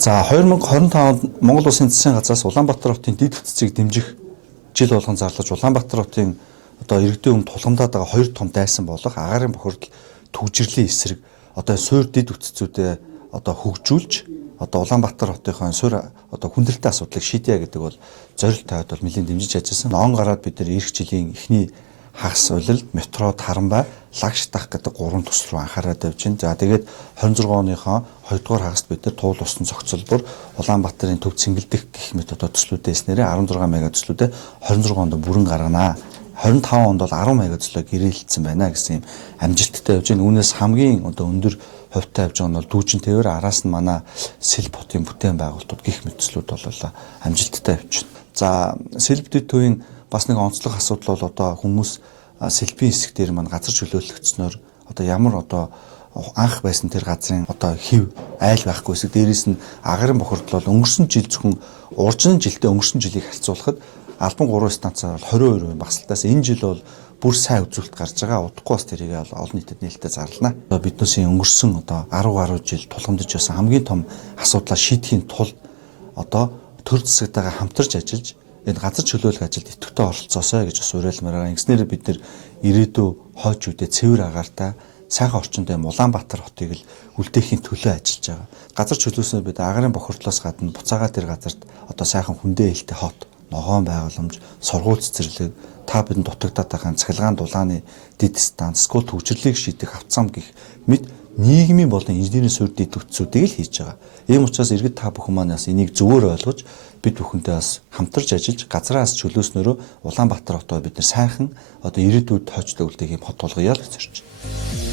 За 2025 онд Монгол Улсын засгийн газраас Улаанбаатар хотын дэд бүтцийг дэмжих жил болгон зарлаж Улаанбаатар хотын одоо иргэдийн өмнө тулгамдаад байгаа хоёр том дайсан болох агаарын бохирдол төвжирлийн эсрэг одоо суур дэд бүтцүүдээ одоо хөгжүүлж одоо Улаанбаатар хотынхон суур одоо хүндрэлтэй асуудлыг шийдье гэдэг бол зорилт тавьад бол нэлээд дэмжиж ажилласан. Он гараад бид нар эх жилийн эхний хагас улиралд метро Таранбай лагш дах гэдэг гурван төсөл рүү анхаарал тавьж байна. За тэгээд 26 оныхоо 2 дугаар хагаст бид нар туул усан зохицолбор Улаанбаатарын төв цэнгэлдэх гэх мэт одоо төслүүдээ эснэрээ 16 мега төслүүдээ 26 онд бүрэн гарганаа. 25 онд бол 10 мега төслөө гэрээлсэн байна гэсэн юм амжилттай явж байна. Үүнээс хамгийн одоо өндөр хувьтай явж байгаа нь бол дүүжин тээвэр араас нь манай Сэлб хотын бүтээн байгуулалтууд гих мэт төслүүд бол амжилттай явж байна. За Сэлб дэд төвийн бас нэг онцлог асуудал бол одоо хүмүүс Сэлбийн хэсэг дээр маань газар чөлөөлөгдснөөр одоо ямар одоо анх байсан тэр газрын одоо хэв айл байхгүй хэсэг дээрээс нь агарын бохирдол бол өнгөрсөн жил зөвхөн уржин жилдээ өнгөрсөн жилийг харьцуулахад албан 3 станцаар 22% багасалтаас энэ жил бол бүр сайн үзүүлэлт гарч байгаа. Удахгүй бас тэрийг олон нийтэд нээлттэй зарлана. Биднээсийн өнгөрсөн одоо 10 гаруй жил тулгамдж байсан хамгийн том асуудлаа шийдэхийн тулд одоо төр засагтайгаа хамтарч ажиллаж энэ газар чөлөөлөх ажилд идэвхтэй оролцоосоо гэж бас уриалмаар байгаа. Ингэснээр бид нэр ирээдүй хойч үедээ цэвэр агаартай сайхан орчиндөө Улаанбаатар хотыг л үлдээхийн төлөө ажиллаж байгаа. Газар чөлөөснөө бид агарын бохирдлоос гадна буцаага тэр газарт одоо сайхан хүндээ хэлтэй хот, ногоон байгууламж, сургууль цэцэрлэг, та бидэнд дутагдаад байгаа цахилгаан дулааны дэд станц, скул төвчрлийг шийдэх хавцам гих мэд нийгмийн болон инженерийн суурь дэд бүтцүүдийг л хийж байгаа. Ийм учраас иргэд та бүхэн манаас энийг зөвөр ойлгож бид бүхэнтэй бас хамтарч ажиллаж газраас чөлөөснөрөө Улаанбаатар хотоо бид нар сайхан одоо ирээдүйд хойчлоо үлдээх юм хот болгоё л гэж зорж байна.